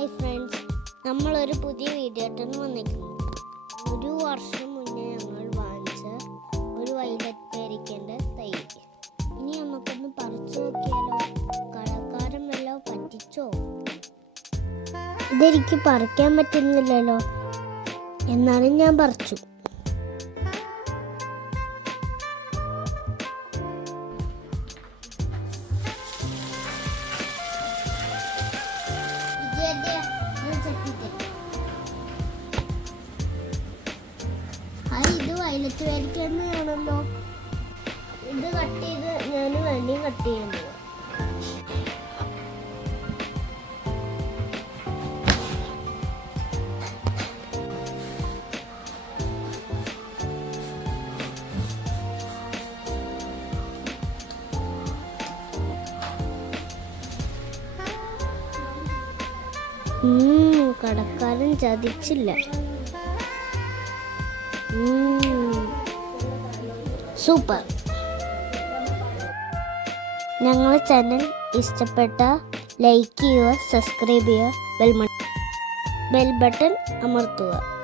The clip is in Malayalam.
ഹായ് ഫ്രണ്ട്സ് നമ്മളൊരു പുതിയ വീഡിയോ ആയിട്ടാണ് വന്നിരിക്കുന്നത് ഒരു വർഷം മുന്നേ നമ്മൾ വാങ്ങിച്ച ഒരു വൈലറ്റ് പേരിക്കേണ്ട തൈ ഇനി നമുക്കൊന്ന് പറിച്ചു നോക്കിയാലോ? കടക്കാരൻ വല്ലോ പറ്റിച്ചോ? ഇതെനിക്ക് പറിക്കാൻ പറ്റുന്നില്ലല്ലോ. എന്നാലും ഞാൻ പറിച്ചു. ഇത് വയലറ്റ് ഇത് കട്ട് ചെയ്ത് ഞാൻ വേണ്ടിയും കട്ട് ചെയ്യാൻ കടക്കാരൻ ചതിച്ചില്ല. സൂപ്പർ. ഞങ്ങളുടെ ചാനൽ ഇഷ്ടപ്പെട്ട ലൈക്ക് ചെയ്യുക സബ്സ്ക്രൈബ് ചെയ്യുക ബെൽ ബട്ടൺ അമർത്തുക.